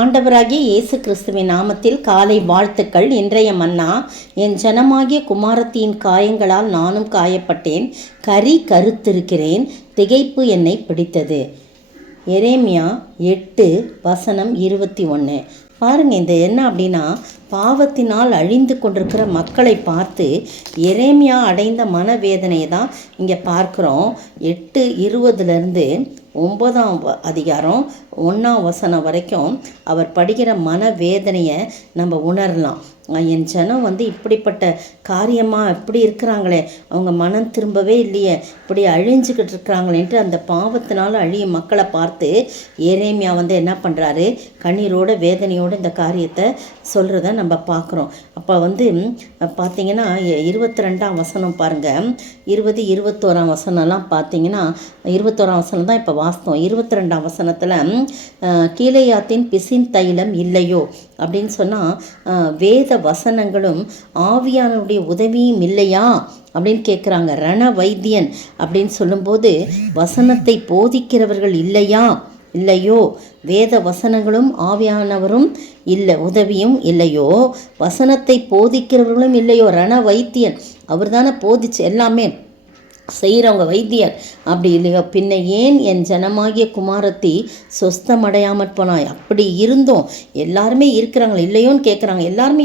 ஆண்டவராகிய இயேசு கிறிஸ்துவின் நாமத்தில் காலை வாழ்த்துக்கள். இன்றைய மன்னா, என் ஜனமாகிய குமாரத்தியின் காயங்களால் நானும் காயப்பட்டேன், கருத்திருக்கிறேன், திகைப்பு என்னை பிடித்தது. எரேமியா 8:21. பாருங்கள், இந்த என்ன அப்படின்னா, பாவத்தினால் அழிந்து கொண்டிருக்கிற மக்களை பார்த்து எரேமியா அடைந்த மனவேதனையை தான் இங்கே பார்க்குறோம். 8:20 9ஆம் அதிகாரம் 1ஆம் வசனம் வரைக்கும் அவர் படுகிற மனவேதனையை நம்ம உணரலாம். என் ஜனம் இப்படிப்பட்ட காரியமாக இப்படி இருக்கிறாங்களே, அவங்க மனம் திரும்பவே இல்லையே, இப்படி அழிஞ்சுக்கிட்டு இருக்கிறாங்களேன்ட்டு அந்த பாவத்தினால் அழியும் மக்களை பார்த்து எரேமியா என்ன பண்ணுறாரு, கண்ணீரோட வேதனையோடு இந்த காரியத்தை சொல்கிறத நம்ம பார்க்குறோம். அப்போ பார்த்திங்கன்னா 22ஆம் வசனம் பாருங்கள், 20 21ஆம் வசனம்லாம் பார்த்திங்கன்னா 21ஆம் வசனம் தான் இப்போ வாஸ்தவம். 22ஆம் வசனத்தில் கீலேயாத்தின் பிசின் தைலம் இல்லையோ அப்படின்னு சொன்னால், வேத வசனங்களும் ஆவியானுடைய உதவியும் இல்லையா அப்படின்னு கேட்குறாங்க. ரண வைத்தியன் அப்படின்னு சொல்லும்போது வசனத்தை போதிக்கிறவர்கள் இல்லையோ, வேத வசனங்களும் ஆவியானவரும் இல்லை, உதவியும் இல்லையோ, வசனத்தை போதிக்கிறவர்களும் இல்லையோ. ரண வைத்தியன் அவர் தானே போதிச்சு எல்லாமே செய்கிறவங்க, வைத்தியர் அப்படி இல்லையோ, பின்ன ஏன் என் ஜனமாகிய குமாரத்தி சொஸ்தமடையாமற் போனாய்? அப்படி இருந்தோம், எல்லாருமே இருக்கிறாங்களே, இல்லையோன்னு கேட்குறாங்க. எல்லாருமே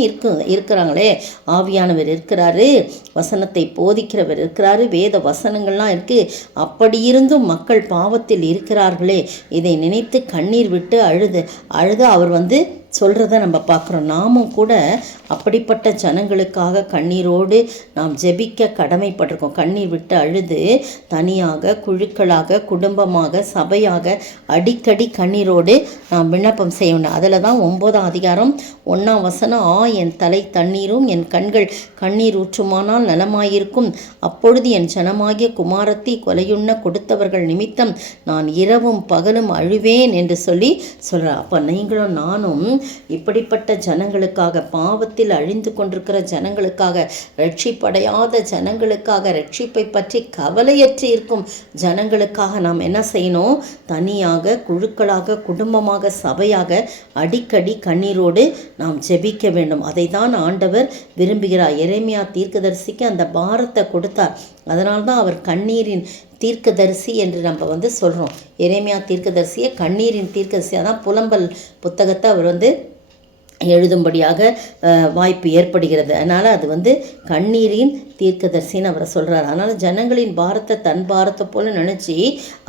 இருக்கிறாங்களே, ஆவியானவர் இருக்கிறாரு, வசனத்தை போதிக்கிறவர் இருக்கிறாரு, வேத வசனங்கள்லாம் இருக்குது, அப்படி இருந்தும் மக்கள் பாவத்தில் இருக்கிறார்களே, இதை நினைத்து கண்ணீர் விட்டு அழுது அவர் சொல்கிறத நம்ம பார்க்குறோம். நாமும் கூட அப்படிப்பட்ட ஜனங்களுக்காக கண்ணீரோடு நாம் ஜெபிக்க கடமைப்பட்டிருக்கோம். கண்ணீர் விட்டு அழுது தனியாக, குழுக்களாக, குடும்பமாக, சபையாக அடிக்கடி கண்ணீரோடு நாம் விண்ணப்பம் செய்யணும். அதில் தான் 9ஆம் அதிகாரம் 1ஆம் வசனம், என் தலை தண்ணீரும் என் கண்கள் கண்ணீர் ஊற்றுமானால் நலமாயிருக்கும், அப்பொழுது என் ஜனமாகிய குமாரத்தி கொலையுண்ண கொடுத்தவர்கள் நிமித்தம் நான் இரவும் பகலும் அழுவேன் என்று சொல்கிறார். அப்போ நீங்களும் நானும் இப்படிப்பட்ட ஜனங்களுக்காக, பாவத்தில் அழிந்து கொண்டிருக்கிற ஜனங்களுக்காக, ரட்சிப்படையாத ஜனங்களுக்காக, ரட்சிப்பை பற்றி கவலையற்று இருக்கும் ஜனங்களுக்காக நாம் என்ன செய்யணும்? தனியாக, குழுக்களாக, குடும்பமாக, சபையாக அடிக்கடி கண்ணீரோடு நாம் ஜெபிக்க வேண்டும். அதை தான் ஆண்டவர் விரும்புகிறார். எரேமியா தீர்க்கதரிசிக்கு அந்த பாரத்தை கொடுத்தார். அதனால்தான் அவர் கண்ணீரின் தீர்க்கதரிசி என்று நம்ம சொல்கிறோம். எரேமியா தீர்க்கதரிசியை கண்ணீரின் தீர்க்கதரிசியாக தான் புலம்பல் புத்தகத்தை அவர் எழுதும்படியாக வாய்ப்பு ஏற்படுகிறது. அதனால் அது கண்ணீரின் தீர்க்கதரிசின்னு அவரை சொல்கிறார். அதனால் ஜனங்களின் பாரத்தை தன் பாரத்தை போல் நினச்சி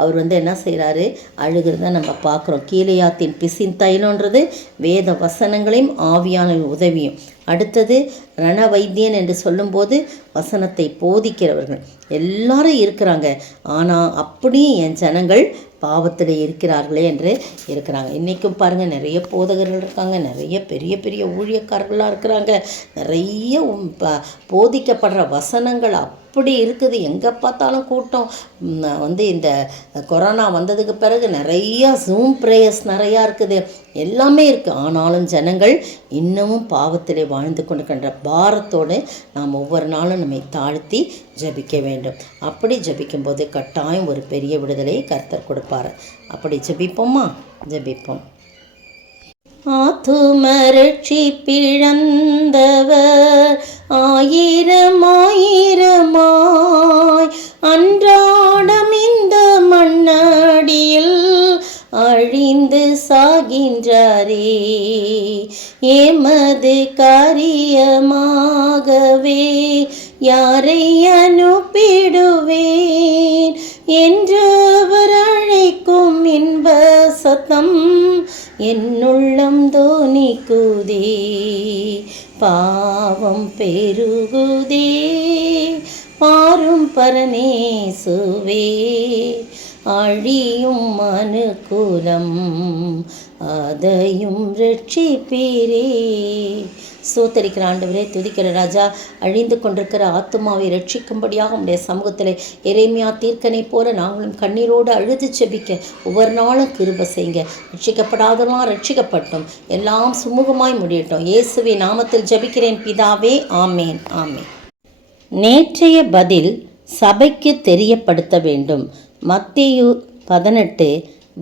அவர் என்ன செய்கிறாரு? அழுகிறத நம்ம பார்க்குறோம். கீலேயாத்தின் பிசின் தைலன்றது வேத வசனங்களையும் ஆவியான உதவியும். அடுத்தது ரண வைத்தியன் என்று சொல்லும்போது வசனத்தை போதிக்கிறவர்கள் எல்லாரும் இருக்கிறாங்க, ஆனால் அப்படியும் என் ஜனங்கள் பாவத்தில் இருக்கிறார்களே என்று இருக்கிறாங்க. இன்றைக்கும் பாருங்கள், நிறைய போதகர்கள் இருக்காங்க, நிறைய பெரிய பெரிய ஊழியக்காரர்களாக இருக்கிறாங்க, நிறைய போதிக்கப்படுற வசனங்கள் அப்படி இருக்குது. எங்கே பார்த்தாலும் கூட்டம். இந்த கொரோனா வந்ததுக்கு பிறகு நிறையா ஜூம் ப்ரேயர்ஸ் நிறையா இருக்குது, எல்லாமே இருக்குது. ஆனாலும் ஜனங்கள் இன்னமும் பாவத்திலே வாழ்ந்து கொண்டிருக்கின்ற பாரத்தோடு நாம் ஒவ்வொரு நாளும் நம்மை தாழ்த்தி ஜபிக்க வேண்டும். அப்படி ஜபிக்கும்போது கட்டாயம் ஒரு பெரிய விடுதலையை கர்த்தர் கொடுப்பார். அப்படி ஜபிப்போமா? ஜபிப்போம். ஆத்துமரட்சி பிழந்தவர் ஆயிரம் ஆயிரமாய் அன்றாடம் இந்த மண்ணடியில் அழிந்து சாகின்றாரே, எமது காரியமாகவே யாரை அனுப்பிடுவேன் என்றவர் அழைக்கும் இன்ப சத்தம் என்னுள்ளம் தோனிக்குதே, பாவம் பெருகுதே, பாரும் பரநேசுவே, அழியும் அனுகூலம் அதையும் ரட்சிப்பீரே. சோத்தரிக்கிற ஆண்டவரே, துதிக்கிற ராஜா, அழிந்து கொண்டிருக்கிற ஆத்துமாவை ரட்சிக்கும்படியாக உடைய சமூகத்தில் எரேமியா தீர்க்கனை போல நாங்களும் கண்ணீரோடு அழுது செபிக்க ஒவ்வொரு நாளும் கிருபை செய்யுங்க. ரட்சிக்கப்படாதெல்லாம் ரட்சிக்கப்பட்டோம், எல்லாம் சுமூகமாய் முடியட்டும். இயேசுவின் நாமத்தில் ஜெபிக்கிறேன் பிதாவே, ஆமேன், ஆமேன். நேற்றைய பதில் சபைக்கு தெரியப்படுத்த வேண்டும். மத்தேயு 18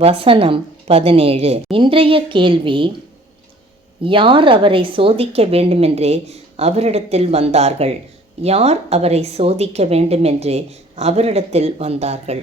வசனம் 17. இன்றைய கேள்வி, யார் அவரை சோதிக்க வேண்டுமென்று அவரிடத்தில் வந்தார்கள்? யார் அவரை சோதிக்க வேண்டுமென்று அவரிடத்தில் வந்தார்கள்?